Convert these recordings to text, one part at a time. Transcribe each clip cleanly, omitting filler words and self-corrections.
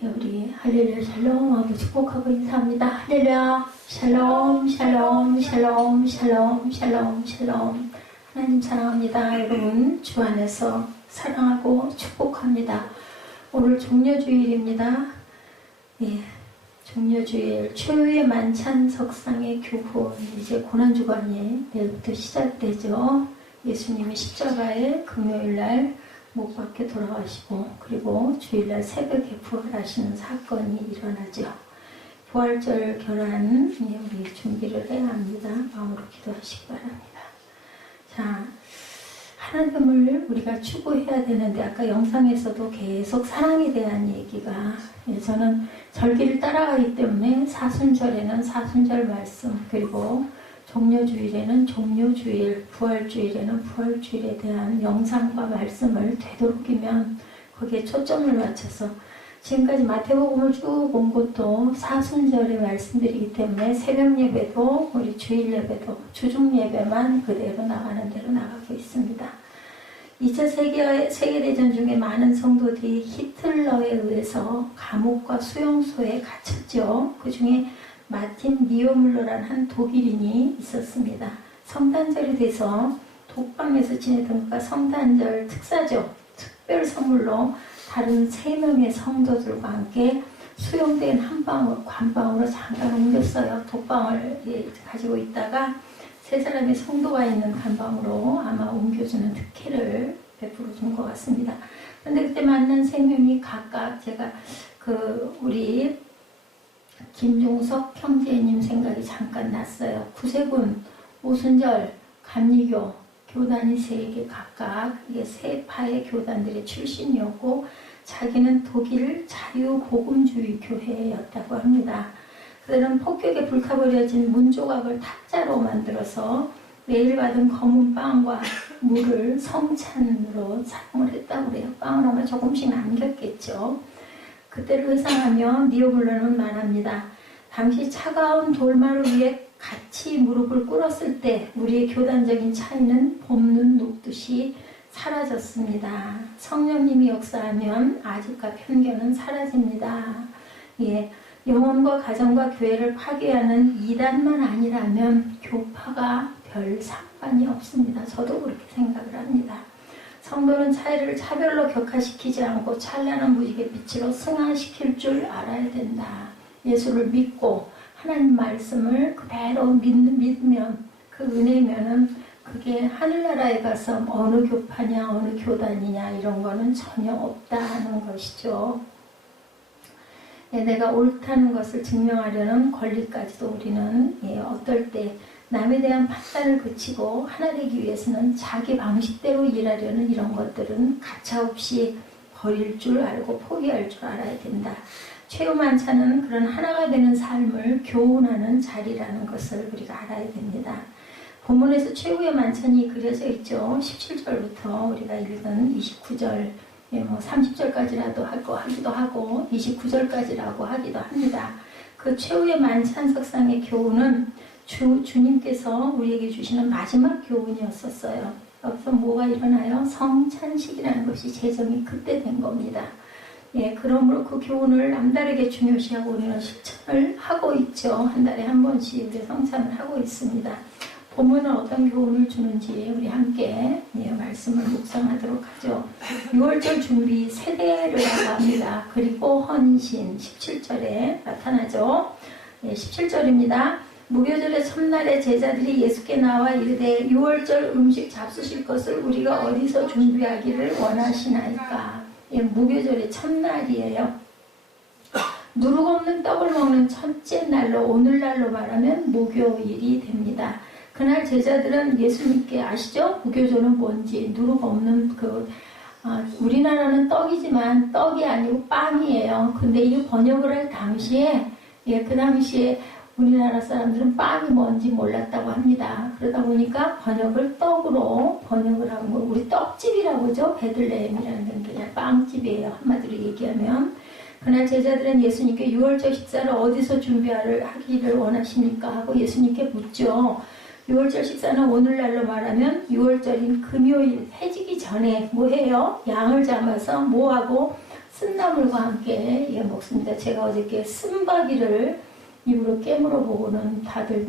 우리 할렐루야 샬롬 하고 축복하고 인사합니다. 할렐루야 샬롬 샬롬 샬롬 샬롬 샬롬 샬롬. 하나님 사랑합니다. 여러분 주 안에서 사랑하고 축복합니다. 오늘 종려주일입니다. 예, 종려주일 최후의 만찬 석상의 교훈. 이제 고난주간이 내일부터 시작되죠. 예수님이 십자가에 금요일날 못 박혀 돌아가시고 그리고 주일날 새벽에 부활하시는 사건이 일어나죠. 부활절 결혼 우리 준비를 해야 합니다. 마음으로 기도하시기 바랍니다. 자, 하나님을 우리가 추구해야 되는데 아까 영상에서도 계속 사랑에 대한 얘기가 저는 절기를 따라가기 때문에 사순절에는 사순절 말씀, 그리고 종려주일에는 종려주일, 부활주일에는 부활주일에 대한 영상과 말씀을 되도록이면 거기에 초점을 맞춰서 지금까지 마태복음을 쭉 본 것도 사순절의 말씀들이기 때문에 새벽 예배도 우리 주일 예배도 주중 예배만 그대로 나가는 대로 나가고 있습니다. 2차 세계대전 중에 많은 성도들이 히틀러에 의해서 감옥과 수용소에 갇혔죠. 그 중에 마틴 니오뮬러라는 한 독일인이 있었습니다. 성탄절이 돼서 독방에서 지내던 그가 성탄절 특사죠. 특별 선물로 다른 3명의 성도들과 함께 수용된 한 방울, 관방으로 잠깐 옮겼어요. 독방을 가지고 있다가 3사람의 성도가 있는 관방으로 아마 옮겨주는 특혜를 베풀어 준 것 같습니다. 그런데 그때 만난 3명이 각각 제가 우리 김종석 형제님 생각이 잠깐 났어요. 구세군, 오순절, 감리교 교단이 3개 각각 이게 3파의 교단들의 출신이었고 자기는 독일 자유복음주의 교회였다고 합니다. 그들은 폭격에 불타버려진 문조각을 탁자로 만들어서 매일 받은 검은 빵과 물을 성찬으로 사용을 했다고 그래요. 빵을 아마 조금씩 남겼겠죠. 그때를 회상하며 니오뮬러는 말합니다. 당시 차가운 돌마루 위에 같이 무릎을 꿇었을 때 우리의 교단적인 차이는 봄눈 녹듯이 사라졌습니다. 성령님이 역사하면 아집과 편견은 사라집니다. 예, 영혼과 가정과 교회를 파괴하는 이단만 아니라면 교파가 별 상관이 없습니다. 저도 그렇게 생각을 합니다. 성도는 차이를 차별로 격화시키지 않고 찬란한 무지개 빛으로 승화시킬 줄 알아야 된다. 예수를 믿고 하나님 말씀을 그대로 믿으면 그 은혜면은 그게 하늘나라에 가서 어느 교파냐 어느 교단이냐 이런 거는 전혀 없다는 것이죠. 내가 옳다는 것을 증명하려는 권리까지도 우리는 어떨 때 남에 대한 판단을 그치고 하나 되기 위해서는 자기 방식대로 일하려는 이런 것들은 가차없이 버릴 줄 알고 포기할 줄 알아야 된다. 최후 만찬은 그런 하나가 되는 삶을 교훈하는 자리라는 것을 우리가 알아야 됩니다. 본문에서 최후의 만찬이 그려져 있죠. 17절부터 우리가 읽은 29절, 30절까지라도 하기도 하고 29절까지라고 하기도 합니다. 그 최후의 만찬 석상의 교훈은 주님께서 우리에게 주시는 마지막 교훈이었었어요. 여기서 뭐가 일어나요? 성찬식이라는 것이 제정이 그때 된 겁니다. 예, 그러므로 그 교훈을 남다르게 중요시하고 우리는 실천을 하고 있죠. 한 달에 한 번씩 우리 성찬을 하고 있습니다. 본문은 어떤 교훈을 주는지 우리 함께 말씀을 묵상하도록 하죠. 6월절 준비 세대를 하고 합니다. 그리고 헌신 17절에 나타나죠. 17절입니다. 무교절의 첫날에 제자들이 예수께 나와 이르되 6월절 음식 잡수실 것을 우리가 어디서 준비하기를 원하시나이까. 무교절의 첫날이에요. 누룩 없는 떡을 먹는 첫째 날로 오늘날로 말하면 목요일이 됩니다. 그날 제자들은 예수님께 아시죠? 무교절은 뭔지 누룩 없는 우리나라는 떡이지만 떡이 아니고 빵이에요. 근데 이 번역을 할 당시에 그 당시에 우리나라 사람들은 빵이 뭔지 몰랐다고 합니다. 그러다 보니까 번역을 떡으로 번역을 한 거. 우리 떡집이라고 하죠. 베들레헴이라는 게 그냥 빵집이에요. 한마디로 얘기하면. 그날 제자들은 예수님께 6월절 식사를 어디서 준비하기를 원하십니까? 하고 예수님께 묻죠. 6월절 식사는 오늘날로 말하면 6월절인 금요일 해지기 전에 뭐 해요? 양을 잡아서 뭐하고 쓴나물과 함께 먹습니다. 제가 어저께 쓴바귀를 입으로 깨물어 보고는 다들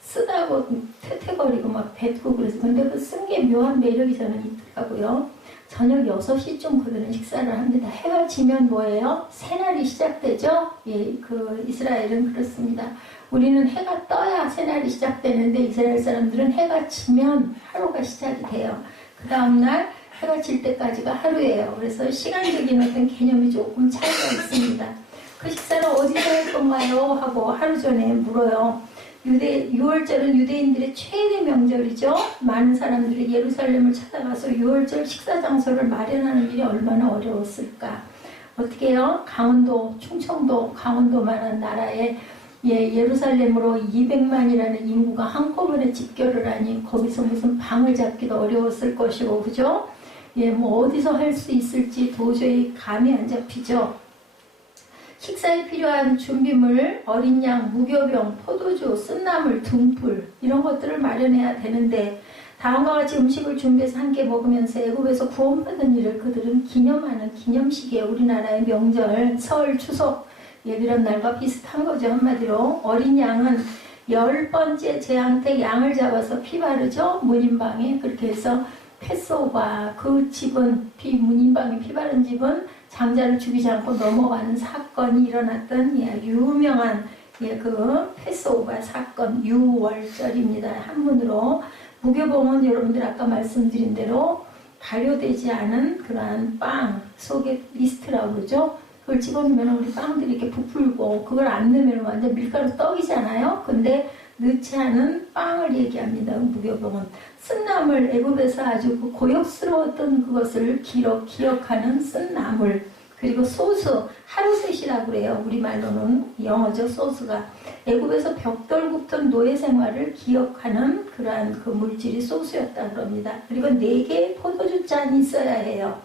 쓰다고 퇴퇴거리고 막 뱉고 그래서 근데 그 쓴 게 묘한 매력이 저는 있더라고요. 저녁 6시쯤 그들은 식사를 합니다. 해가 지면 뭐예요? 새날이 시작되죠? 예, 그 이스라엘은 그렇습니다. 우리는 해가 떠야 새날이 시작되는데 이스라엘 사람들은 해가 지면 하루가 시작이 돼요. 그 다음날 해가 질 때까지가 하루예요. 그래서 시간적인 어떤 개념이 조금 차이가 있습니다. 그 식사를 어디서 할 건가요? 하고 하루 전에 물어요. 6월절은 유대인들의 최대 명절이죠. 많은 사람들이 예루살렘을 찾아가서 6월절 식사 장소를 마련하는 일이 얼마나 어려웠을까. 어떻게 해요? 강원도, 충청도, 강원도만한 나라에 예루살렘으로 200만이라는 인구가 한꺼번에 집결을 하니 거기서 무슨 방을 잡기도 어려웠을 것이고, 그죠? 뭐 어디서 할 수 있을지 도저히 감이 안 잡히죠. 식사에 필요한 준비물, 어린 양, 무교병, 포도주, 쓴나물, 등불 이런 것들을 마련해야 되는데 다음과 같이 음식을 준비해서 함께 먹으면서 애굽에서 구원받은 일을 그들은 기념하는 기념식이에 우리나라의 명절, 설, 추석 이런 날과 비슷한 거죠. 한마디로 어린 양은 10번째 제한테 양을 잡아서 피 바르죠. 문인방에 그렇게 해서 패소바 그 집은 문인방에 피 바른 집은 장자를 죽이지 않고 넘어가는 사건이 일어났던 유명한 그 패스오버 사건 6월절입니다. 한문으로 무교봉은 여러분들 아까 말씀드린 대로 발효되지 않은 그러한 빵 속에 리스트라고 그러죠. 그걸 집어넣으면 우리 빵들이 이렇게 부풀고 그걸 안 넣으면 완전 밀가루 떡이잖아요. 근데 넣지 않은 빵을 얘기합니다. 무교봉은 쓴나물 애굽에서 아주 고역스러웠던 그것을 기억하는 쓴나물 그리고 소스 하루셋이라고 그래요. 우리말로는 영어죠. 소스가 애굽에서 벽돌 굽던 노예 생활을 기억하는 그러한 그 물질이 소스였다고 합니다. 그리고 4개의 포도주 잔이 있어야 해요.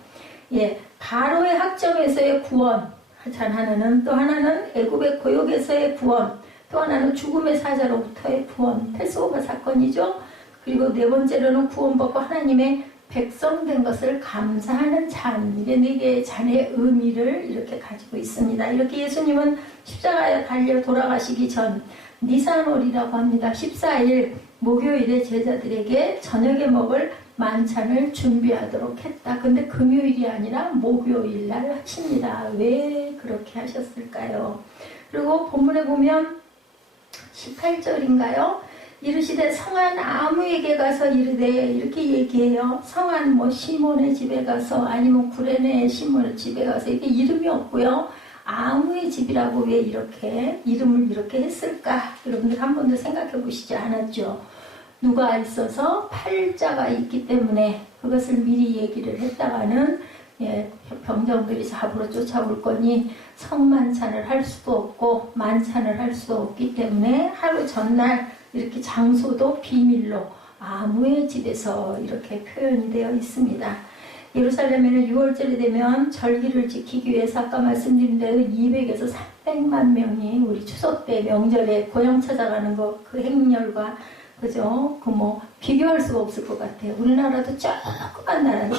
바로의 학정에서의 구원 잔 하나는 또 하나는 애굽의 고역에서의 구원 또 하나는 죽음의 사자로부터의 구원 패스오버 사건이죠. 그리고 4번째로는 구원받고 하나님의 백성된 것을 감사하는 잔 이게 4개의 잔의 의미를 이렇게 가지고 있습니다. 이렇게 예수님은 십자가에 달려 돌아가시기 전 니산월이라고 합니다. 14일 목요일에 제자들에게 저녁에 먹을 만찬을 준비하도록 했다. 근데 금요일이 아니라 목요일 날 하십니다. 왜 그렇게 하셨을까요? 그리고 본문에 보면 18절인가요? 이르시되 성한 아무에게 가서 이르되 이렇게 얘기해요. 성한 시몬의 집에 가서 아니면 구레네 시몬의 집에 가서 이게 이름이 없고요. 아무의 집이라고 왜 이렇게 이름을 이렇게 했을까? 여러분들 한 번도 생각해 보시지 않았죠? 누가 있어서 팔자가 있기 때문에 그것을 미리 얘기를 했다가는 병정들이 잡으러 쫓아올 거니 성만찬을 할 수도 없고 만찬을 할 수도 없기 때문에 하루 전날 이렇게 장소도 비밀로 아무의 집에서 이렇게 표현이 되어 있습니다. 예루살렘에는 6월절이 되면 절기를 지키기 위해서 아까 말씀드린 대로 200에서 300만 명이 우리 추석 때 명절에 고향 찾아가는 거 그 행렬과 그죠? 비교할 수가 없을 것 같아요. 우리나라도 조그만 나라인데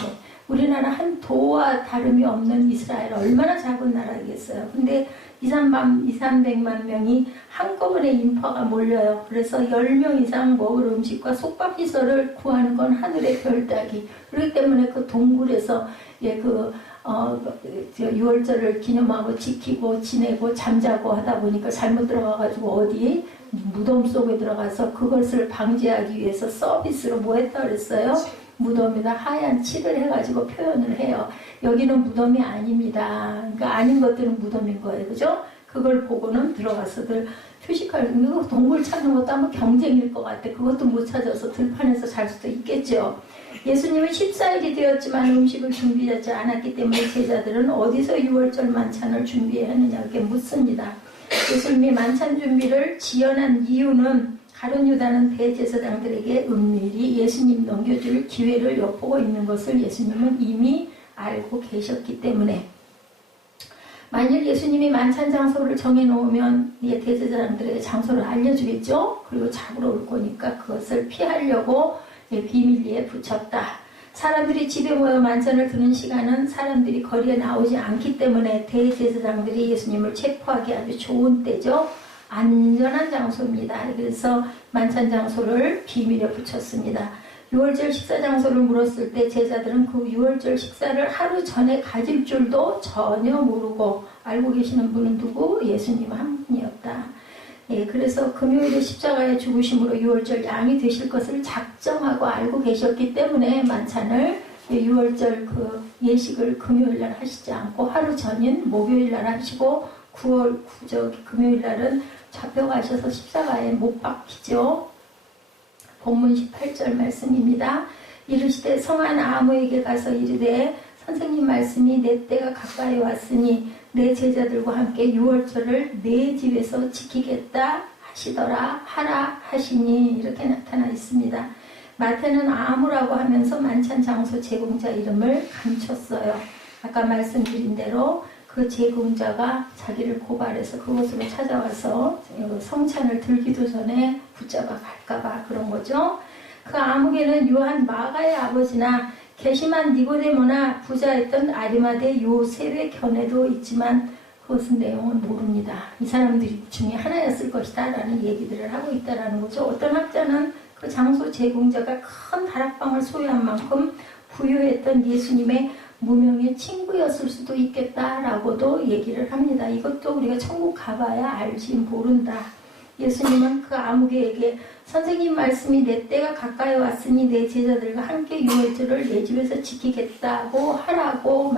우리나라 한 도와 다름이 없는 이스라엘 얼마나 작은 나라겠어요. 근데 200~300만 명이 한꺼번에 인파가 몰려요. 그래서 10명 이상 먹을 음식과 숙박시설을 구하는 건 하늘의 별 따기. 그렇기 때문에 그 동굴에서 6월절을 기념하고 지키고 지내고 잠자고 하다 보니까 잘못 들어가가지고 어디 무덤 속에 들어가서 그것을 방지하기 위해서 서비스로 뭐 했다 그랬어요? 무덤에다 하얀 칠을 해가지고 표현을 해요. 여기는 무덤이 아닙니다. 그러니까 아닌 것들은 무덤인 거예요. 그죠? 그걸 보고는 들어가서들 휴식하는 동굴 찾는 것도 한번 경쟁일 것 같아. 그것도 못 찾아서 들판에서 잘 수도 있겠죠. 예수님은 14일이 되었지만 음식을 준비하지 않았기 때문에 제자들은 어디서 6월절 만찬을 준비해야 하느냐 이렇게 묻습니다. 예수님이 만찬 준비를 지연한 이유는 가룟 유다는 대제사장들에게 은밀히 예수님 넘겨줄 기회를 엿보고 있는 것을 예수님은 이미 알고 계셨기 때문에 만일 예수님이 만찬 장소를 정해놓으면 대제사장들에게 장소를 알려주겠죠. 그리고 잡으러 올 거니까 그것을 피하려고 비밀리에 붙였다. 사람들이 집에 모여 만찬을 드는 시간은 사람들이 거리에 나오지 않기 때문에 대제사장들이 예수님을 체포하기 아주 좋은 때죠. 안전한 장소입니다. 그래서 만찬 장소를 비밀에 붙였습니다. 유월절 식사 장소를 물었을 때 제자들은 그 유월절 식사를 하루 전에 가질 줄도 전혀 모르고 알고 계시는 분은 누구? 예수님 한 분이었다. 예, 그래서 금요일에 십자가의 죽으심으로 유월절 양이 되실 것을 작정하고 알고 계셨기 때문에 만찬을 유월절 그 예식을 금요일날 하시지 않고 하루 전인 목요일날 하시고 9월 금요일날은 잡혀가셔서 십자가에 못 박히죠. 본문 18절 말씀입니다. 이르시되 성한 아무에게 가서 이르되 선생님 말씀이 내 때가 가까이 왔으니 내 제자들과 함께 유월절을 내 집에서 지키겠다 하시더라 하라 하시니 이렇게 나타나 있습니다. 마태는 아무라고 하면서 만찬 장소 제공자 이름을 감췄어요. 아까 말씀드린 대로 그 제공자가 자기를 고발해서 그곳으로 찾아와서 성찬을 들기도 전에 붙잡아 갈까봐 그런 거죠. 그 아무개는 요한 마가의 아버지나 게시만 니고데모나 부자였던 아리마대 요셉의 견해도 있지만 그것은 내용은 모릅니다. 이 사람들이 중에 하나였을 것이다 라는 얘기들을 하고 있다는 거죠. 어떤 학자는 그 장소 제공자가 큰 다락방을 소유한 만큼 부유했던 예수님의 무명의 친구였을 수도 있겠다라고도 얘기를 합니다. 이것도 우리가 천국 가봐야 알지 모른다. 예수님은 그 아무개에게 선생님 말씀이 내 때가 가까이 왔으니 내 제자들과 함께 유월절을 내 집에서 지키겠다고 하라고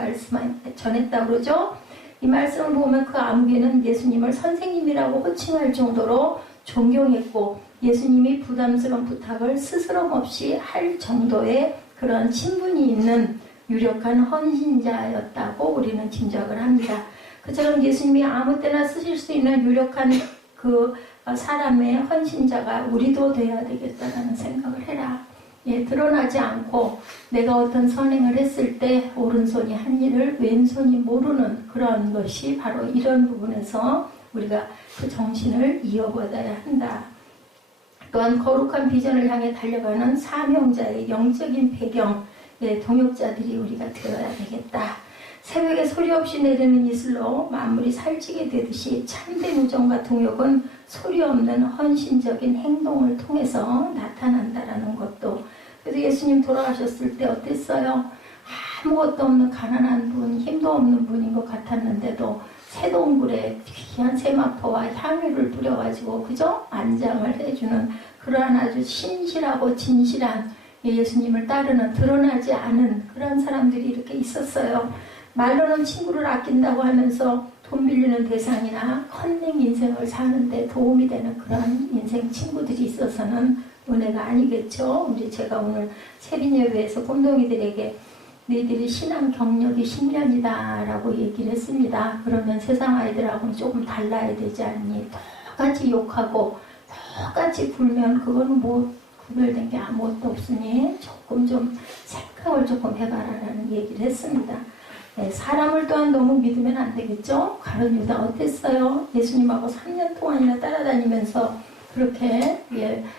전했다고 그러죠. 이 말씀을 보면 그 아무개는 예수님을 선생님이라고 호칭할 정도로 존경했고 예수님이 부담스러운 부탁을 스스럼 없이 할 정도의 그런 친분이 있는 유력한 헌신자였다고 우리는 짐작을 합니다. 그처럼 예수님이 아무 때나 쓰실 수 있는 유력한 그 사람의 헌신자가 우리도 돼야 되겠다라는 생각을 해라. 예, 드러나지 않고 내가 어떤 선행을 했을 때 오른손이 한 일을 왼손이 모르는 그런 것이 바로 이런 부분에서 우리가 그 정신을 이어받아야 한다. 또한 거룩한 비전을 향해 달려가는 사명자의 영적인 배경, 동역자들이 우리가 되어야 되겠다. 새벽에 소리 없이 내리는 이슬로 만물이 살찌게 되듯이 참된 우정과 동역은 소리 없는 헌신적인 행동을 통해서 나타난다라는 것도. 그래서 예수님 돌아가셨을 때 어땠어요? 아무것도 없는 가난한 분, 힘도 없는 분인 것 같았는데도 새동굴에 귀한 세마포와 향유를 뿌려가지고 그죠? 안장을 해주는 그러한 아주 신실하고 진실한 예수님을 따르는 드러나지 않은 그런 사람들이 이렇게 있었어요. 말로는 친구를 아낀다고 하면서 돈 빌리는 대상이나 컨닝 인생을 사는데 도움이 되는 그런 인생 친구들이 있어서는 은혜가 아니겠죠. 제가 오늘 세빈예배에서 꼼동이들에게 너희들이 신앙 경력이 10년이다 라고 얘기를 했습니다. 그러면 세상 아이들하고는 조금 달라야 되지 않니? 똑같이 욕하고 똑같이 굴면 그거는 뭐 구별된 게 아무것도 없으니 조금 좀 생각을 조금 해봐라라는 얘기를 했습니다. 네, 사람을 또한 너무 믿으면 안 되겠죠? 가룟 유다 어땠어요? 예수님하고 3년 동안이나 따라다니면서 그렇게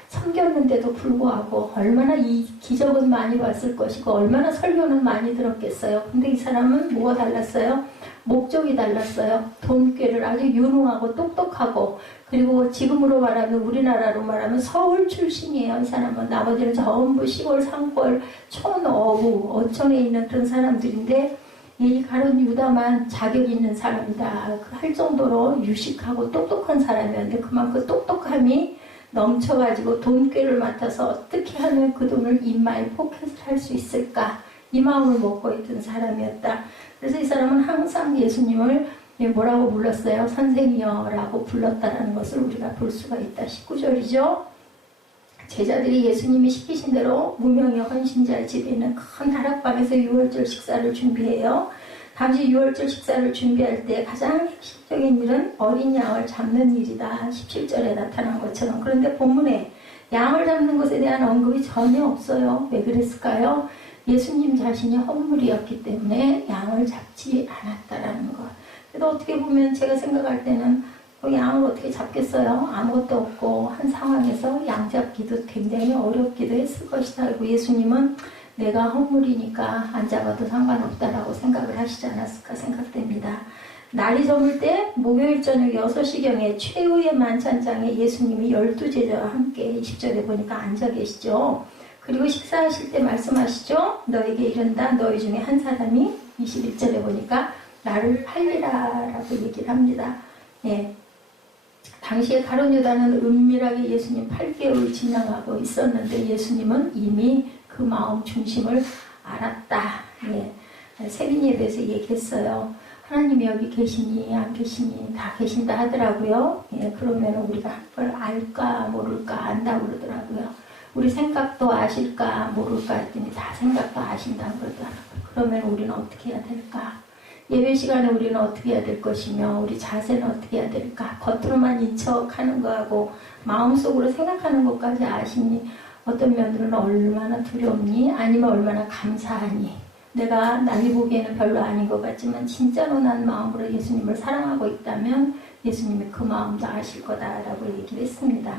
섬겼는데도 불구하고 얼마나 이 기적은 많이 봤을 것이고 얼마나 설교는 많이 들었겠어요. 근데 이 사람은 뭐가 달랐어요? 목적이 달랐어요. 돈꾀를 아주 유능하고 똑똑하고 그리고 지금으로 말하면 우리나라로 말하면 서울 출신이에요. 이 사람은 나머지는 전부 시골 산골 촌어부 어촌에 있는 그런 사람들인데 이 가룟 유다만 자격 있는 사람이다 할 정도로 유식하고 똑똑한 사람이었는데 그만큼 똑똑함이 넘쳐가지고 돈꾀를 맡아서 어떻게 하면 그 돈을 인마에 포켓을 할 수 있을까 이 마음을 먹고 있던 사람이었다. 그래서 이 사람은 항상 예수님을 뭐라고 불렀어요? 선생이여 라고 불렀다는 것을 우리가 볼 수가 있다. 19절이죠. 제자들이 예수님이 시키신 대로 무명의 헌신자의 집에 있는 큰 다락방에서 유월절 식사를 준비해요. 당시 유월절 식사를 준비할 때 가장 핵심적인 일은 어린 양을 잡는 일이다. 17절에 나타난 것처럼. 그런데 본문에 양을 잡는 것에 대한 언급이 전혀 없어요. 왜 그랬을까요? 예수님 자신이 헌물이었기 때문에 양을 잡지 않았다라는 것. 그래도 어떻게 보면 제가 생각할 때는 양을 어떻게 잡겠어요? 아무것도 없고 한 상황에서 양 잡기도 굉장히 어렵기도 했을 것이다. 그리고 예수님은 내가 허물이니까 안 잡아도 상관없다라고 생각을 하시지 않았을까 생각됩니다. 날이 저물 때 목요일 저녁 6시경에 최후의 만찬장에 예수님이 12제자와 함께 20절에 보니까 앉아 계시죠. 그리고 식사하실 때 말씀하시죠. 너에게 이른다. 너희 중에 한 사람이 21절에 보니까 나를 팔리라 라고 얘기를 합니다. 예. 당시에 가룟 유다는 은밀하게 예수님 8개월을 지나가고 있었는데 예수님은 이미 그 마음 중심을 알았다. 예. 세빈 예배에서 얘기했어요. 하나님이 여기 계시니 안 계시니 다 계신다 하더라고요. 예, 그러면 우리가 그걸 알까 모를까 안다고 그러더라고요. 우리 생각도 아실까 모를까 했더니 다 생각도 아신다고 그러더라고요. 그러면 우리는 어떻게 해야 될까? 예배 시간에 우리는 어떻게 해야 될 것이며 우리 자세는 어떻게 해야 될까? 겉으로만 인척하는 거하고 마음속으로 생각하는 것까지 아시니 어떤 면으로는 얼마나 두렵니? 아니면 얼마나 감사하니? 내가 남이 보기에는 별로 아닌 것 같지만 진짜로 난 마음으로 예수님을 사랑하고 있다면 예수님이 그 마음도 아실 거다라고 얘기를 했습니다.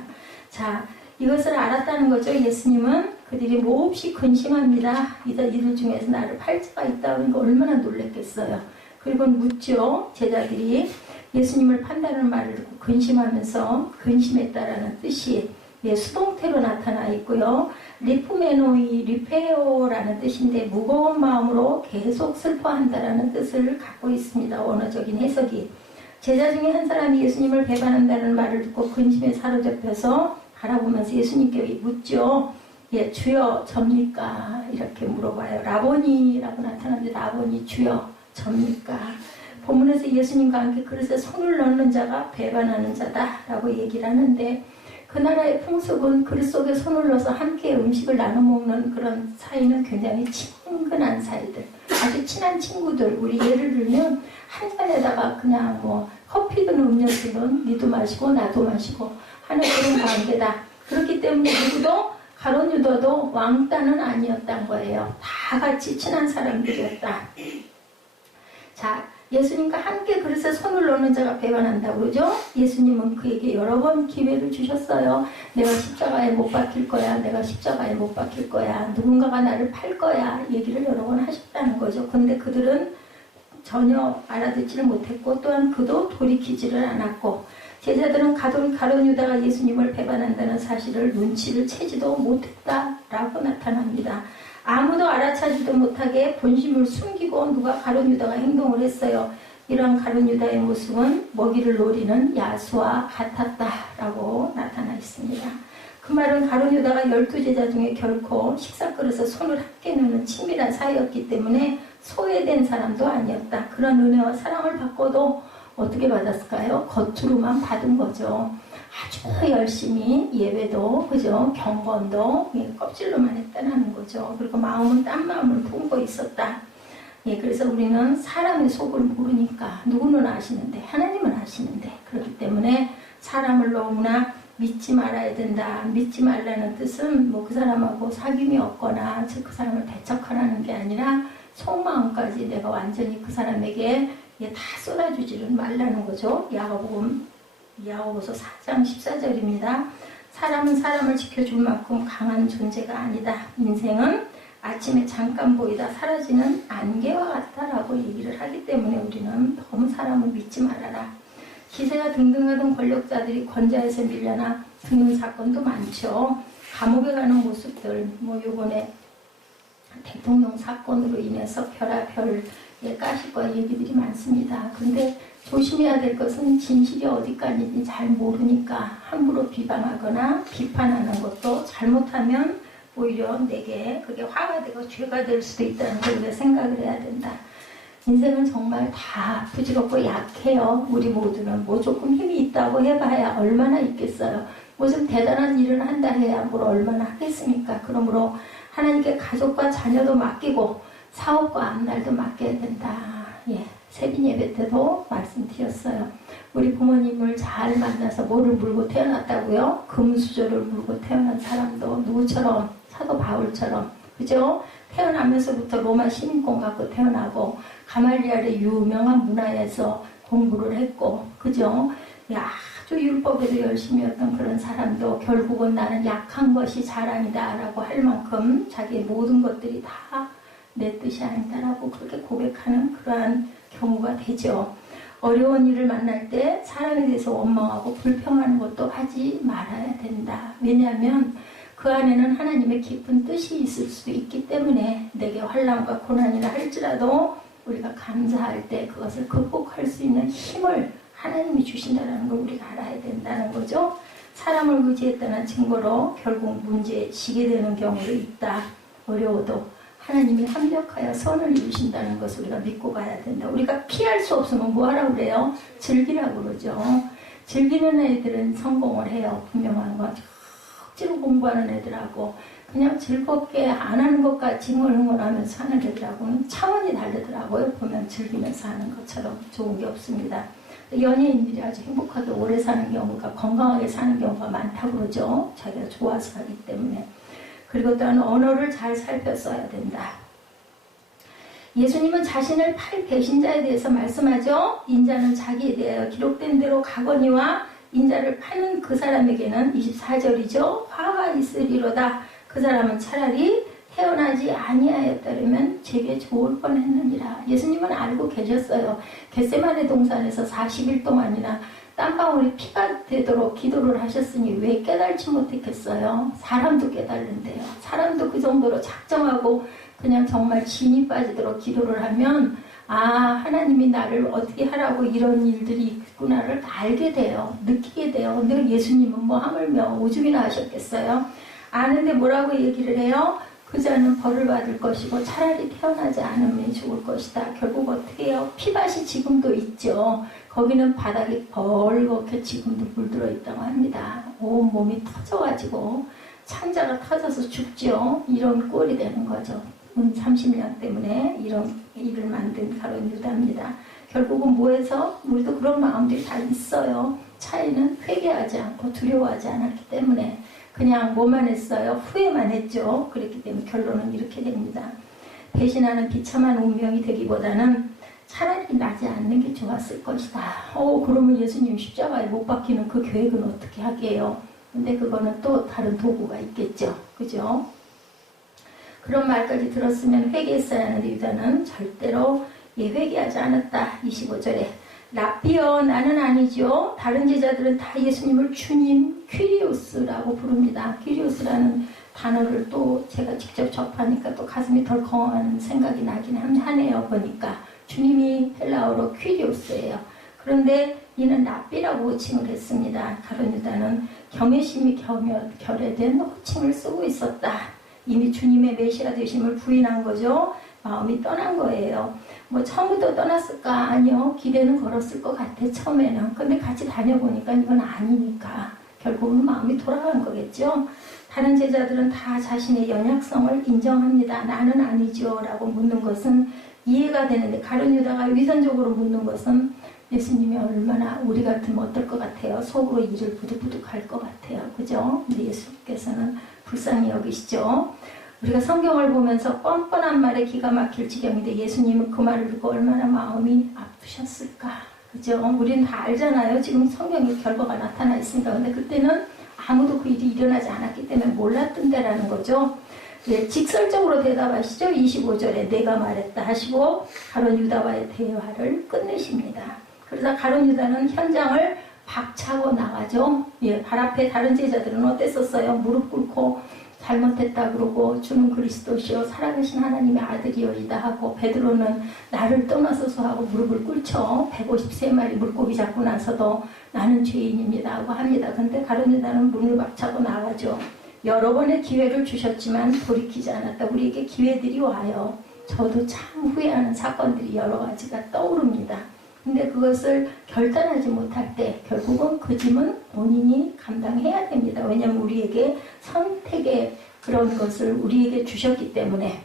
자, 이것을 알았다는 거죠. 예수님은 그들이 몹시 근심합니다. 이들 중에서 나를 팔 자가 있다 그러니까 얼마나 놀랬겠어요. 그리고 묻죠. 제자들이 예수님을 판다는 말을 듣고 근심하면서 근심했다라는 뜻이 수동태로 나타나 있고요. 리프메노이, 리페오라는 뜻인데 무거운 마음으로 계속 슬퍼한다라는 뜻을 갖고 있습니다. 원어적인 해석이. 제자 중에 한 사람이 예수님을 배반한다는 말을 듣고 근심에 사로잡혀서 바라보면서 예수님께 묻죠. 예, 주여 접니까? 이렇게 물어봐요. 라보니라고 나타납니다. 라보니 주여 접니까? 본문에서 예수님과 함께 그릇에 손을 넣는 자가 배반하는 자다라고 얘기를 하는데 그 나라의 풍습은 그릇 속에 손을 넣어서 함께 음식을 나눠 먹는 그런 사이는 굉장히 친근한 사이들, 아주 친한 친구들. 우리 예를 들면 한 잔에다가 그냥 뭐 커피든 음료수든 니도 마시고 나도 마시고 하는 그런 관계다. 그렇기 때문에 누구도 가룟 유다도 왕따는 아니었단 거예요. 다 같이 친한 사람들이었다. 자, 예수님과 함께 그릇에 손을 넣는 자가 배반한다고 그러죠? 예수님은 그에게 여러 번 기회를 주셨어요. 내가 십자가에 못 박힐 거야. 내가 십자가에 못 박힐 거야. 누군가가 나를 팔 거야. 얘기를 여러 번 하셨다는 거죠. 근데 그들은 전혀 알아듣지를 못했고 또한 그도 돌이키지를 않았고 제자들은 가룟 유다가 예수님을 배반한다는 사실을 눈치를 채지도 못했다라고 나타납니다. 아무도 알아차지도 못하게 본심을 숨기고 누가 가룟 유다가 행동을 했어요. 이런 가룟 유다의 모습은 먹이를 노리는 야수와 같았다라고 나타나 있습니다. 그 말은 가룟 유다가 12제자 중에 결코 식사그릇에 손을 함께 넣는 친밀한 사이였기 때문에 소외된 사람도 아니었다. 그런 은혜와 사랑을 받고도 어떻게 받았을까요? 겉으로만 받은 거죠. 아주 열심히 예배도 그죠? 경건도 껍질로만 했다는 거죠. 그리고 마음은 딴 마음을 품고 있었다. 예, 그래서 우리는 사람의 속을 모르니까 누구는 아시는데 하나님은 아시는데 그렇기 때문에 사람을 너무나 믿지 말아야 된다. 믿지 말라는 뜻은 뭐 그 사람하고 사귐이 없거나 즉 그 사람을 배척하라는 게 아니라 속마음까지 내가 완전히 그 사람에게 다 쏟아주지는 말라는 거죠. 야고보서 4장 14절입니다. 사람은 사람을 지켜줄 만큼 강한 존재가 아니다. 인생은 아침에 잠깐 보이다 사라지는 안개와 같다라고 얘기를 하기 때문에 우리는 너무 사람을 믿지 말아라. 기세가 등등하던 권력자들이 권좌에서 밀려나 드는 사건도 많죠. 감옥에 가는 모습들, 뭐 요번에 대통령 사건으로 인해서 별의 가시과 얘기들이 많습니다. 근데 조심해야 될 것은 진실이 어디까지인지 잘 모르니까 함부로 비방하거나 비판하는 것도 잘못하면 오히려 내게 그게 화가 되고 죄가 될 수도 있다는 걸 우리가 생각을 해야 된다. 인생은 정말 다 부질없고 약해요. 우리 모두는 뭐 조금 힘이 있다고 해봐야 얼마나 있겠어요. 뭐 좀 대단한 일을 한다 해야 뭘 얼마나 하겠습니까? 그러므로 하나님께 가족과 자녀도 맡기고 사업과 앞날도 맡겨야 된다. 예, 세빈 예배 때도 말씀드렸어요. 우리 부모님을 잘 만나서 뭐를 물고 태어났다고요? 금수저를 물고 태어난 사람도 누구처럼? 사도 바울처럼. 그죠? 태어나면서부터 로마 시민권 갖고 태어나고 가말리알의 유명한 문화에서 공부를 했고 그죠? 아주 율법에도 열심이었던 그런 사람도 결국은 나는 약한 것이 자랑이다 라고 할 만큼 자기의 모든 것들이 다 내 뜻이 아니다라고 그렇게 고백하는 그러한 경우가 되죠. 어려운 일을 만날 때 사람에 대해서 원망하고 불평하는 것도 하지 말아야 된다. 왜냐하면 그 안에는 하나님의 깊은 뜻이 있을 수도 있기 때문에 내게 환난과 고난이라 할지라도 우리가 감사할 때 그것을 극복할 수 있는 힘을 하나님이 주신다는 걸 우리가 알아야 된다는 거죠. 사람을 의지했다는 증거로 결국 문제에 지게 되는 경우도 있다. 어려워도 하나님이 합력하여 선을 이루신다는 것을 우리가 믿고 가야 된다. 우리가 피할 수 없으면 뭐 하라고 그래요? 즐기라고 그러죠. 즐기는 애들은 성공을 해요. 분명한 거. 억지로 공부하는 애들하고 그냥 즐겁게 안 하는 것 같이 흥얼흥얼하면서 하는 애들하고는 차원이 다르더라고요. 보면 즐기면서 하는 것처럼 좋은 게 없습니다. 연예인들이 아주 행복하게 오래 사는 경우가 건강하게 사는 경우가 많다고 그러죠. 자기가 좋아서 하기 때문에. 그리고 또한 언어를 잘 살펴 써야 된다. 예수님은 자신을 팔 배신자에 대해서 말씀하죠. 인자는 자기에 대하여 기록된 대로 가거니와 인자를 파는 그 사람에게는 24절이죠. 화가 있으리로다. 그 사람은 차라리 태어나지 아니하였다면 제게 좋을 뻔했느니라. 예수님은 알고 계셨어요. 겟세마네 동산에서 40일 동안이나 땀방울이 피가 되도록 기도를 하셨으니 왜 깨달지 못했겠어요? 사람도 깨달는데요. 사람도 그 정도로 작정하고 그냥 정말 진이 빠지도록 기도를 하면 하나님이 나를 어떻게 하라고 이런 일들이 있구나를 알게 돼요. 느끼게 돼요. 근데 예수님은 뭐 하물며 오죽이나 하셨겠어요? 아는데 뭐라고 얘기를 해요? 그 자는 벌을 받을 것이고 차라리 태어나지 않으면 좋을 것이다. 결국 어떻게 해요? 피밭이 지금도 있죠. 거기는 바닥이 벌겋게 지금도 물들어 있다고 합니다. 온 몸이 터져가지고 창자가 터져서 죽죠. 이런 꼴이 되는 거죠. 30년 때문에 이런 일을 만든 가룟 유다입니다. 결국은 뭐해서 우리도 그런 마음들이 다 있어요. 차이는 회개하지 않고 두려워하지 않았기 때문에 그냥 뭐만 했어요? 후회만 했죠. 그랬기 때문에 결론은 이렇게 됩니다. 배신하는 비참한 운명이 되기보다는 차라리 나지 않는 게 좋았을 것이다. 그러면 예수님 십자가에 못 박히는 그 계획은 어떻게 하게요? 근데 그거는 또 다른 도구가 있겠죠. 그죠? 그런 말까지 들었으면 회개했어야 하는데 유다는 절대로 회개하지 않았다. 25절에 랍비여 나는 아니죠. 다른 제자들은 다 예수님을 주님 퀴리오스라고 부릅니다. 퀴리오스라는 단어를 또 제가 직접 접하니까 또 가슴이 덜컹하는 생각이 나긴 하네요. 보니까 주님이 헬라어로 퀴리오스예요. 그런데 이는 랍비라고 호칭을 했습니다. 가룟 유다는 경외심이 결여된 호칭을 쓰고 있었다. 이미 주님의 메시아 되심을 부인한 거죠. 마음이 떠난 거예요. 뭐 처음부터 떠났을까? 아니요. 기대는 걸었을 것 같아 처음에는. 근데 같이 다녀보니까 이건 아니니까 결국은 마음이 돌아간 거겠죠. 다른 제자들은 다 자신의 연약성을 인정합니다. 나는 아니죠 라고 묻는 것은 이해가 되는데 가룟 유다가 위선적으로 묻는 것은 예수님이 얼마나 우리 같으면 어떨 것 같아요? 속으로 이를 부득부득 할 것 같아요. 그죠? 근데 예수께서는 불쌍히 여기시죠. 우리가 성경을 보면서 뻔뻔한 말에 기가 막힐 지경인데 예수님은 그 말을 듣고 얼마나 마음이 아프셨을까. 그죠? 우리는 다 알잖아요. 지금 성경의 결과가 나타나 있습니다. 근데 그때는 아무도 그 일이 일어나지 않았기 때문에 몰랐던 데라는 거죠. 네, 직설적으로 대답하시죠. 25절에 내가 말했다 하시고 가룟 유다와의 대화를 끝내십니다. 그래서 가룟 유다는 현장을 박차고 나가죠. 발 앞에 다른 제자들은 어땠었어요? 무릎 꿇고 잘못했다 그러고 주는 그리스도시요 살아계신 하나님의 아들이여이다 하고 베드로는 나를 떠나소서 하고 무릎을 꿇죠. 153마리 물고기 잡고 나서도 나는 죄인입니다 하고 합니다. 근데 가룟 유다는 문을 박차고 나가죠. 여러 번의 기회를 주셨지만 돌이키지 않았다. 우리에게 기회들이 와요. 저도 참 후회하는 사건들이 여러 가지가 떠오릅니다. 근데 그것을 결단하지 못할 때 결국은 그 짐은 본인이 감당해야 됩니다. 왜냐하면 우리에게 선택의 그런 것을 우리에게 주셨기 때문에.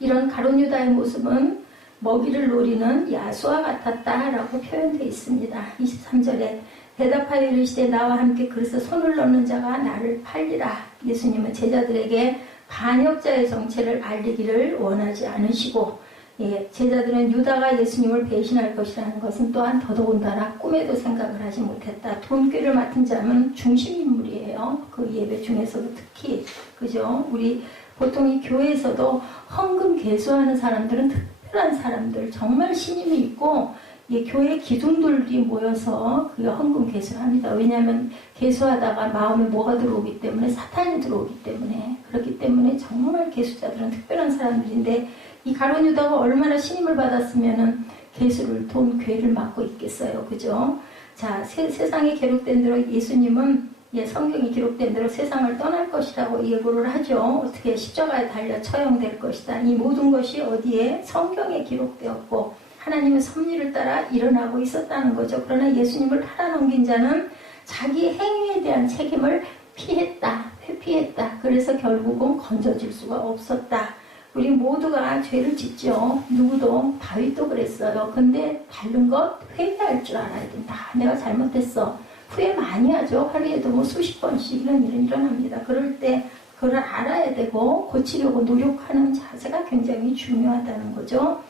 이런 가룟 유다의 모습은 먹이를 노리는 야수와 같았다라고 표현되어 있습니다. 23절에 대답하여 이르시되 나와 함께 그래서 손을 넣는 자가 나를 팔리라. 예수님은 제자들에게 반역자의 정체를 알리기를 원하지 않으시고 예, 제자들은 유다가 예수님을 배신할 것이라는 것은 또한 더더군다나 꿈에도 생각을 하지 못했다. 돈꾀를 맡은 자는 중심인물이에요. 그 예배 중에서도 특히, 그죠? 우리 보통 이 교회에서도 헌금 개수하는 사람들은 특별한 사람들, 정말 신임이 있고, 예, 교회 기둥들이 모여서 그 헌금 개수를 합니다. 왜냐하면 개수하다가 마음에 뭐가 들어오기 때문에, 사탄이 들어오기 때문에, 그렇기 때문에 정말 개수자들은 특별한 사람들인데, 이 가룟 유다가 얼마나 신임을 받았으면은 개수를, 돈, 괴를 맡고 있겠어요. 그죠? 자, 세상에 기록된 대로 예수님은, 예, 성경에 기록된 대로 세상을 떠날 것이라고 예고를 하죠. 어떻게 십자가에 달려 처형될 것이다. 이 모든 것이 어디에? 성경에 기록되었고 하나님의 섭리를 따라 일어나고 있었다는 거죠. 그러나 예수님을 팔아넘긴 자는 자기 행위에 대한 책임을 회피했다. 그래서 결국은 건져질 수가 없었다. 우리 모두가 죄를 짓죠. 누구도, 다윗도 그랬어요. 근데 다른 것 회개할 줄 알아야 된다. 내가 잘못했어. 후회 많이 하죠. 하루에도 뭐 수십 번씩 이런 일은 일어납니다. 그럴 때 그걸 알아야 되고 고치려고 노력하는 자세가 굉장히 중요하다는 거죠.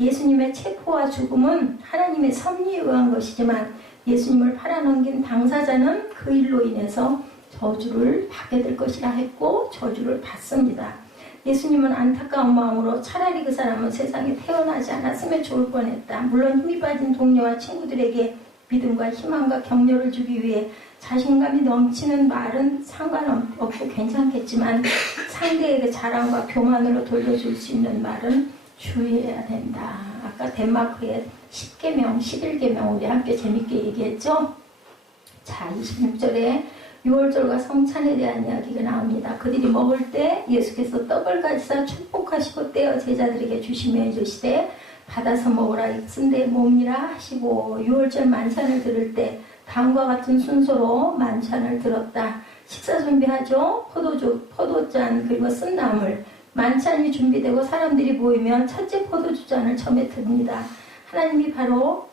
예수님의 체포와 죽음은 하나님의 섭리에 의한 것이지만 예수님을 팔아넘긴 당사자는 그 일로 인해서 저주를 받게 될 것이라 했고 저주를 받습니다. 예수님은 안타까운 마음으로 차라리 그 사람은 세상에 태어나지 않았으면 좋을 뻔했다. 물론 힘이 빠진 동료와 친구들에게 믿음과 희망과 격려를 주기 위해 자신감이 넘치는 말은 상관없고 괜찮겠지만 상대에게 자랑과 교만으로 돌려줄 수 있는 말은 주의해야 된다. 아까 덴마크의 10계명, 11계명 우리 함께 재밌게 얘기했죠? 자, 26절에 유월절과 성찬에 대한 이야기가 나옵니다. 그들이 먹을 때 예수께서 떡을 가지사 축복하시고 떼어 제자들에게 주시며 이르시되 받아서 먹으라 이것은 내 몸이라 하시고 유월절 만찬을 들을 때 다음과 같은 순서로 만찬을 들었다. 식사 준비하죠. 포도잔 그리고 쓴나물. 만찬이 준비되고 사람들이 모이면 첫째 포도주잔을 처음에 듭니다. 하나님이 바로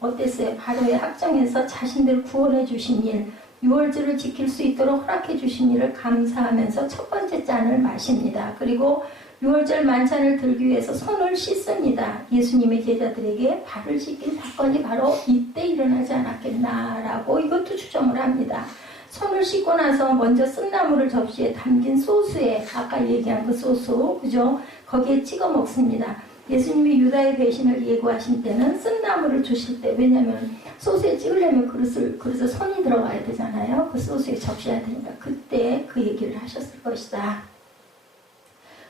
어땠어요? 바로의 학정에서 자신들을 구원해 주신 일, 유월절을 지킬 수 있도록 허락해 주신 일을 감사하면서 첫 번째 잔을 마십니다. 그리고 유월절 만찬을 들기 위해서 손을 씻습니다. 예수님의 제자들에게 발을 씻긴 사건이 바로 이때 일어나지 않았겠나라고 이것도 추정을 합니다. 손을 씻고 나서 먼저 쓴나물을 접시에 담긴 소스에 아까 얘기한 그 소스, 그죠? 거기에 찍어 먹습니다. 예수님이 유다의 배신을 예고하신 때는 쓴나물을 주실 때, 왜냐면 소스에 찍으려면 그릇에 손이 들어가야 되잖아요. 그 소스에 접셔야 되니까 그때 그 얘기를 하셨을 것이다.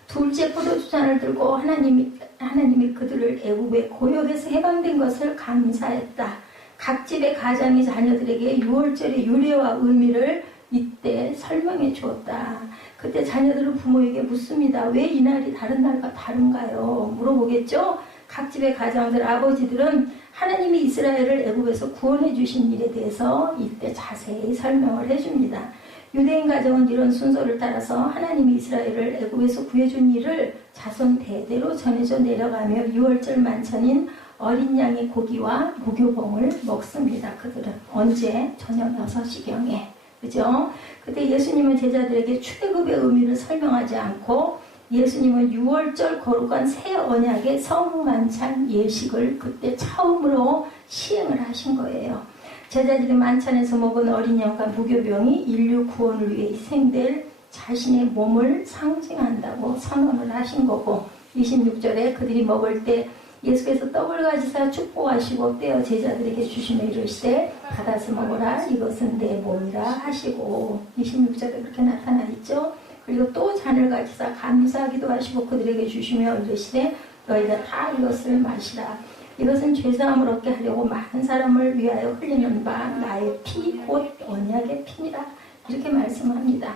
둘째 포도주잔을 들고 하나님이 그들을 애굽의 고역에서 해방된 것을 감사했다. 각 집의 가장이 자녀들에게 유월절의 유래와 의미를 이때 설명해 주었다. 그때 자녀들은 부모에게 묻습니다. 왜 이날이 다른 날과 다른가요? 물어보겠죠? 각 집의 가장들, 아버지들은 하나님이 이스라엘을 애굽에서 구원해 주신 일에 대해서 이때 자세히 설명을 해줍니다. 유대인 가정은 이런 순서를 따라서 하나님이 이스라엘을 애굽에서 구해준 일을 자손 대대로 전해져 내려가며 유월절 만찬인 어린 양의 고기와 무교봉을 먹습니다. 그들은 언제? 저녁 6시경에. 그죠? 그때 예수님은 제자들에게 출애굽의 의미를 설명하지 않고 예수님은 유월절 거룩한 새 언약의 성만찬 예식을 그때 처음으로 시행을 하신 거예요. 제자들이 만찬에서 먹은 어린 양과 무교병이 인류 구원을 위해 희생될 자신의 몸을 상징한다고 선언을 하신 거고 26절에 그들이 먹을 때 예수께서 떡을 가지사 축복하시고 떼어 제자들에게 주시며 이르시되 받아서 먹으라 이것은 내 몸이라 하시고 26절에 그렇게 나타나 있죠. 그리고 또 잔을 가지사 감사하기도 하시고 그들에게 주시며 이르시되 너희가 다 이것을 마시라. 이것은 죄사함을 얻게 하려고 많은 사람을 위하여 흘리는 바 나의 피 곧 언약의 피니라. 이렇게 말씀합니다.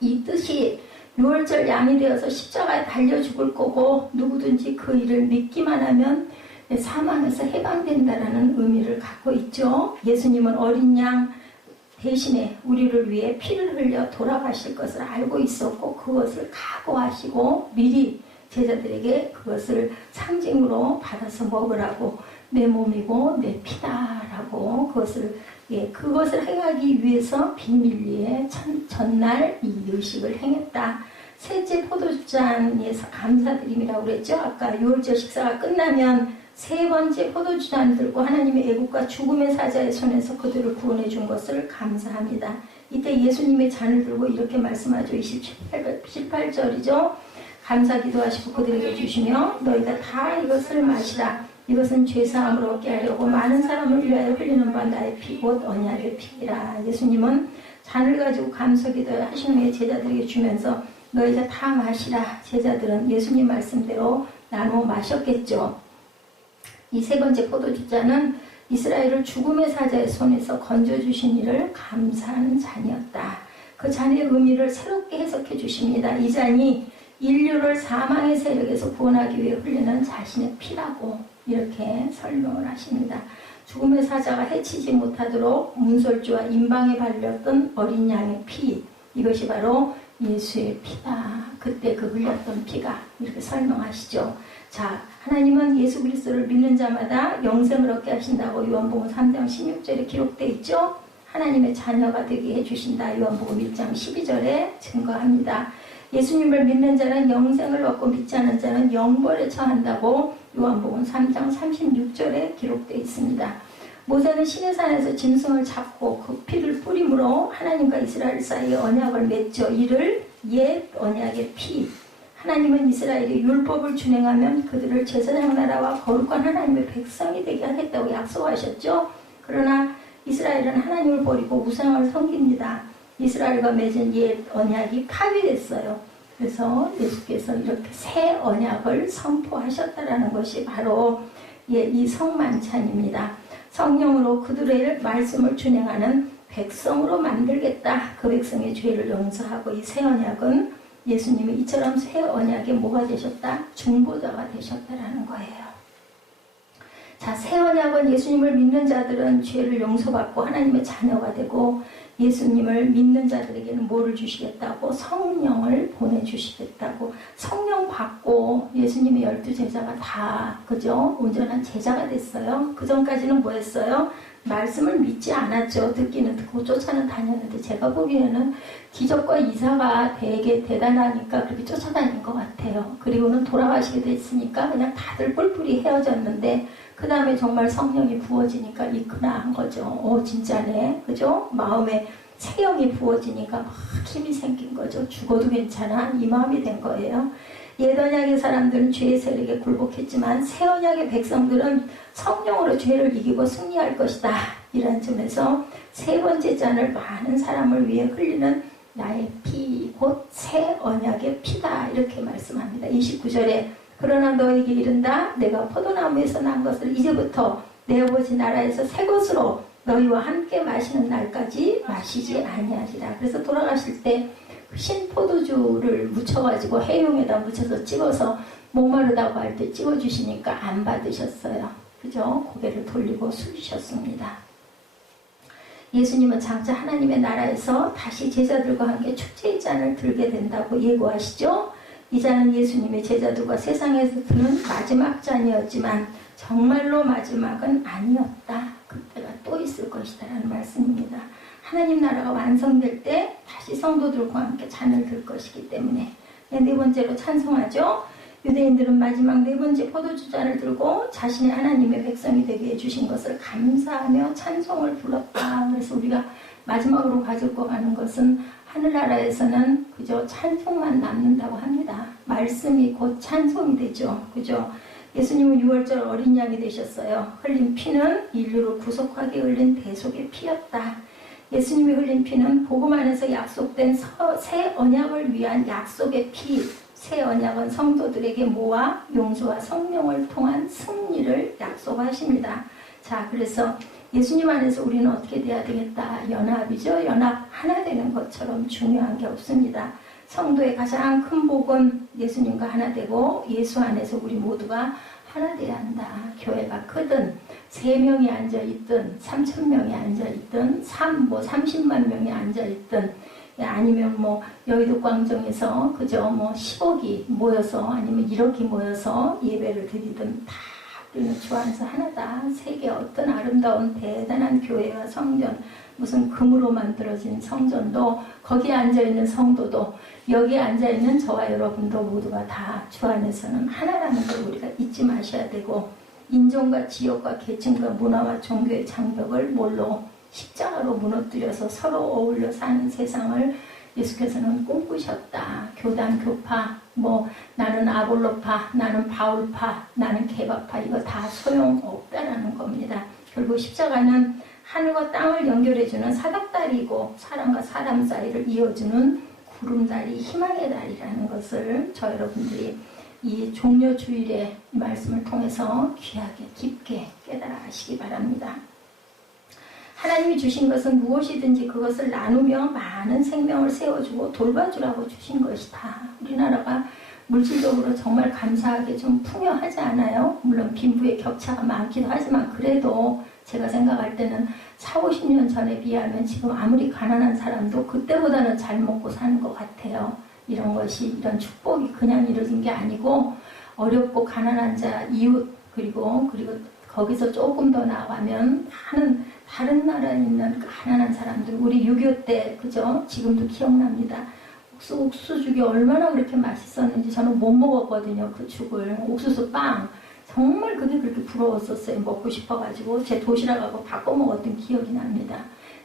이 뜻이 유월절 양이 되어서 십자가에 달려 죽을 거고 누구든지 그 일을 믿기만 하면 사망에서 해방된다라는 의미를 갖고 있죠. 예수님은 어린 양 대신에 우리를 위해 피를 흘려 돌아가실 것을 알고 있었고 그것을 각오하시고 미리 제자들에게 그것을 상징으로 받아서 먹으라고 내 몸이고 내 피다라고 그것을 행하기 위해서 비밀리에 전날 이 의식을 행했다. 셋째 포도주잔에 감사드림이라고 그랬죠. 아까 유월절 식사가 끝나면 세 번째 포도주잔을 들고 하나님의 애국과 죽음의 사자의 손에서 그들을 구원해 준 것을 감사합니다. 이때 예수님의 잔을 들고 이렇게 말씀하죠. 18절이죠. 감사 기도하시고 그들에게 주시며 너희가 다 이것을 마시라. 이것은 죄사함을 얻게 하려고 많은 사람을 위하여 흘리는 바 나의 피 곧 언약의 피이라. 예수님은 잔을 가지고 감사 기도하신 후에 제자들에게 주면서 너희가 다 마시라. 제자들은 예수님 말씀대로 나누어 마셨겠죠. 이 세 번째 포도주잔은 이스라엘을 죽음의 사자의 손에서 건져주신 이를 감사하는 잔이었다. 그 잔의 의미를 새롭게 해석해 주십니다. 이 잔이 인류를 사망의 세력에서 구원하기 위해 흘리는 자신의 피라고 이렇게 설명을 하십니다. 죽음의 사자가 해치지 못하도록 문설주와 임방에 발렸던 어린 양의 피, 이것이 바로 예수의 피다. 그때 그 흘렸던 피가 이렇게 설명하시죠. 자, 하나님은 예수 그리스도를 믿는 자마다 영생을 얻게 하신다고 요한복음 3장 16절에 기록되어 있죠. 하나님의 자녀가 되게 해주신다. 요한복음 1장 12절에 증거합니다. 예수님을 믿는 자는 영생을 얻고 믿지 않은 자는 영벌에 처한다고 요한복음 3장 36절에 기록되어 있습니다. 모세는 시내산에서 짐승을 잡고 그 피를 뿌림으로 하나님과 이스라엘 사이에 언약을 맺죠. 이를 옛 언약의 피. 하나님은 이스라엘이 율법을 준행하면 그들을 제사장 나라와 거룩한 하나님의 백성이 되게 하겠다고 약속하셨죠. 그러나 이스라엘은 하나님을 버리고 우상을 섬깁니다. 이스라엘과 맺은 옛 언약이 파괴됐어요. 그래서 예수께서 이렇게 새 언약을 선포하셨다라는 것이 바로 이 성만찬입니다. 성령으로 그들의 말씀을 준행하는 백성으로 만들겠다. 그 백성의 죄를 용서하고 이 새 언약은 예수님이 이처럼 새 언약의 뭐가 되셨다? 중보자가 되셨다라는 거예요. 자, 새 언약은 예수님을 믿는 자들은 죄를 용서받고 하나님의 자녀가 되고 예수님을 믿는 자들에게는 뭐를 주시겠다고? 성령을 보내주시겠다고. 성령 받고 예수님의 12제자가 다, 그죠? 온전한 제자가 됐어요. 그 전까지는 뭐 했어요? 말씀을 믿지 않았죠. 듣기는 듣고 쫓아는 다녔는데 제가 보기에는 기적과 이사가 되게 대단하니까 그렇게 쫓아다닌 것 같아요. 그리고는 돌아가시게 됐으니까 그냥 다들 뿔뿔이 헤어졌는데 그 다음에 정말 성령이 부어지니까 이끄나 한 거죠. 진짜네. 그죠? 마음에 체형이 부어지니까 막 힘이 생긴 거죠. 죽어도 괜찮아. 이 마음이 된 거예요. 옛 언약의 사람들은 죄의 세력에 굴복했지만 새 언약의 백성들은 성령으로 죄를 이기고 승리할 것이다. 이런 점에서 세 번째 잔을 많은 사람을 위해 흘리는 나의 피, 곧 새 언약의 피다. 이렇게 말씀합니다. 29절에 그러나 너에게 이른다. 내가 포도나무에서 난 것을 이제부터 내 아버지 나라에서 새 것으로 너희와 함께 마시는 날까지 마시지 아니하리라. 그래서 돌아가실 때 신포도주를 묻혀가지고 해용에다 묻혀서 찍어서 목마르다고 할 때 찍어주시니까 안 받으셨어요. 그죠? 고개를 돌리고 숨기셨습니다. 예수님은 장차 하나님의 나라에서 다시 제자들과 함께 축제의 잔을 들게 된다고 예고하시죠. 이 잔은 예수님의 제자들과 세상에서 드는 마지막 잔이었지만 정말로 마지막은 아니었다. 그때가 또 있을 것이다 라는 말씀입니다. 하나님 나라가 완성될 때 다시 성도들과 함께 잔을 들 것이기 때문에. 네 번째로 찬송하죠. 유대인들은 마지막 네 번째 포도주 잔을 들고 자신의 하나님의 백성이 되게 해주신 것을 감사하며 찬송을 불렀다. 그래서 우리가 마지막으로 가지고 가는 것은 하늘나라에서는 그저 찬송만 남는다고 합니다. 말씀이 곧 찬송이 되죠. 그죠? 예수님은 6월절 어린 양이 되셨어요. 흘린 피는 인류를 구속하게 흘린 대속의 피였다. 예수님이 흘린 피는 복음 안에서 약속된 새 언약을 위한 약속의 피. 새 언약은 성도들에게 모아 용서와 성령을 통한 승리를 약속하십니다. 자, 그래서 예수님 안에서 우리는 어떻게 돼야 되겠다? 연합이죠. 연합 하나 되는 것처럼 중요한 게 없습니다. 성도의 가장 큰 복은 예수님과 하나 되고 예수 안에서 우리 모두가 하나 돼야 한다. 교회가 크든 3명이 앉아있든 3,000명이 앉아있든 30만 명이 앉아있든 아니면 여의도 광장에서 그저 10억이 모여서 아니면 1억이 모여서 예배를 드리든 다 우리는 주 안에서 하나다. 세계 어떤 아름다운 대단한 교회와 성전, 무슨 금으로 만들어진 성전도 거기에 앉아있는 성도도 여기 앉아있는 저와 여러분도 모두가 다 주 안에서는 하나라는 걸 우리가 잊지 마셔야 되고, 인종과 지역과 계층과 문화와 종교의 장벽을 뭘로? 십자가로 무너뜨려서 서로 어울려 사는 세상을 예수께서는 꿈꾸셨다. 교단, 교파, 나는 아볼로파, 나는 바울파, 나는 개바파, 이거 다 소용없다라는 겁니다. 결국 십자가는 하늘과 땅을 연결해주는 사닥다리이고, 사람과 사람 사이를 이어주는 구름다리, 희망의 다리라는 것을 저 여러분들이 이 종려주일의 이 말씀을 통해서 귀하게 깊게 깨달아 가시기 바랍니다. 하나님이 주신 것은 무엇이든지 그것을 나누며 많은 생명을 세워주고 돌봐주라고 주신 것이다. 우리나라가 물질적으로 정말 감사하게 좀 풍요하지 않아요? 물론 빈부의 격차가 많기도 하지만 그래도 제가 생각할 때는 40, 50년 전에 비하면 지금 아무리 가난한 사람도 그때보다는 잘 먹고 사는 것 같아요. 이런 것이, 이런 축복이 그냥 이루어진 게 아니고 어렵고 가난한 자, 이웃, 그리고 거기서 조금 더 나가면 다른 나라에 있는 가난한 사람들, 우리 6.25 때, 그죠? 지금도 기억납니다. 옥수죽이 얼마나 그렇게 맛있었는지 저는 못 먹었거든요, 그 죽을. 옥수수 빵. 정말 그게 그렇게 부러웠었어요. 먹고 싶어가지고 제 도시락하고 바꿔 먹었던 기억이 납니다.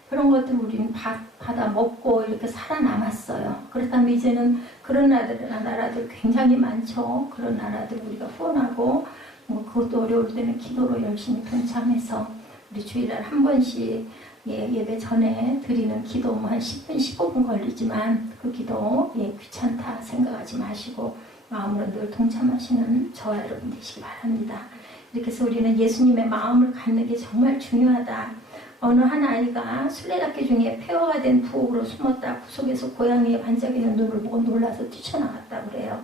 그런 것들 우리는 받아 먹고 이렇게 살아남았어요. 그렇다면 이제는 그런 나라들 굉장히 많죠. 그런 나라들 우리가 후원하고, 그것도 어려울 때는 기도로 열심히 동참해서 우리 주일날 한 번씩 예배 전에 드리는 기도 한 10분, 15분 걸리지만 그 기도 귀찮다 생각하지 마시고 마음으로 늘 동참하시는 저와 여러분 되시기 바랍니다. 이렇게 해서 우리는 예수님의 마음을 갖는 게 정말 중요하다. 어느 한 아이가 순례잡기 중에 폐허가 된 부엌으로 숨었다. 그 속에서 고양이의 반짝이는 눈을 보고 놀라서 뛰쳐나갔다고 그래요.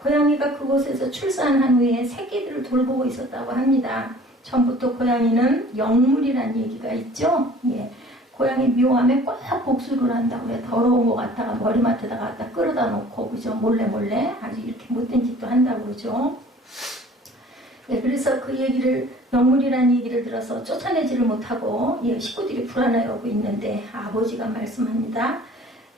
고양이가 그곳에서 출산한 후에 새끼들을 돌보고 있었다고 합니다. 처음부터 고양이는 영물이라는 얘기가 있죠. 고양이 묘함에 꼭 복수를 한다고 그래. 더러운 것 같다가 머리맡에다가 갖다 끌어다 놓고, 그죠? 몰래 아주 이렇게 못된 짓도 한다고 그러죠. 그래서 그 얘기를, 영물이라는 얘기를 들어서 쫓아내지를 못하고 식구들이 불안해하고 있는데 아버지가 말씀합니다.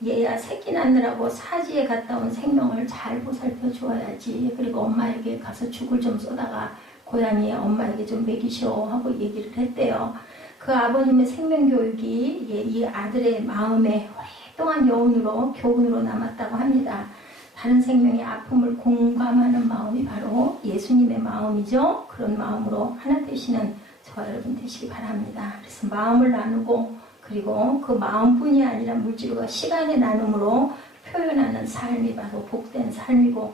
얘야, 새끼 낳느라고 사지에 갔다 온 생명을 잘 보살펴 주어야지. 그리고 엄마에게 가서 죽을 좀 쏘다가 고양이 엄마에게 좀 먹이시오 하고 얘기를 했대요. 그 아버님의 생명교육이 이 아들의 마음에 오랫동안 교훈으로 남았다고 합니다. 다른 생명의 아픔을 공감하는 마음이 바로 예수님의 마음이죠. 그런 마음으로 하나 되시는 저와 여러분 되시기 바랍니다. 그래서 마음을 나누고, 그리고 그 마음뿐이 아니라 물질과 시간의 나눔으로 표현하는 삶이 바로 복된 삶이고,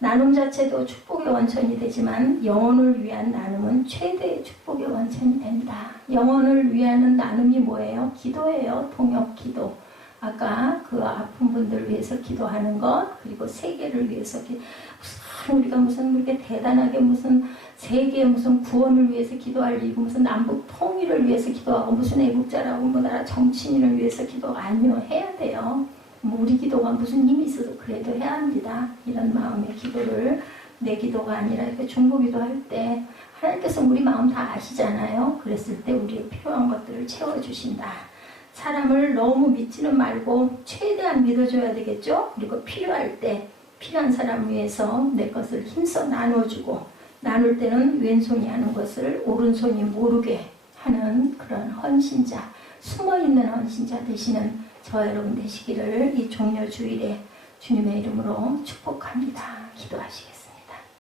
나눔 자체도 축복의 원천이 되지만 영혼을 위한 나눔은 최대의 축복의 원천이 된다. 영혼을 위한 나눔이 뭐예요? 기도예요. 동역 기도. 아까 그 아픈 분들을 위해서 기도하는 것, 그리고 세계를 위해서 우리가 무슨 그렇게 대단하게 무슨 세계 무슨 구원을 위해서 기도할 일이고, 무슨 남북 통일을 위해서 기도하고, 무슨 애국자라고 나라 정치인을 위해서 기도 아니요, 해야 돼요. 우리 기도가 무슨 힘이 있어서 그래도 해야 합니다. 이런 마음의 기도를, 내 기도가 아니라 이렇게 중보기도 할 때 하나님께서 우리 마음 다 아시잖아요. 그랬을 때 우리의 필요한 것들을 채워주신다. 사람을 너무 믿지는 말고 최대한 믿어줘야 되겠죠. 그리고 필요할 때 필요한 사람을 위해서 내 것을 힘써 나눠주고, 나눌 때는 왼손이 하는 것을 오른손이 모르게 하는 그런 헌신자, 숨어있는 헌신자 되시는 저와 여러분 되시기를 이 종려주일에 주님의 이름으로 축복합니다. 기도하시겠습니다.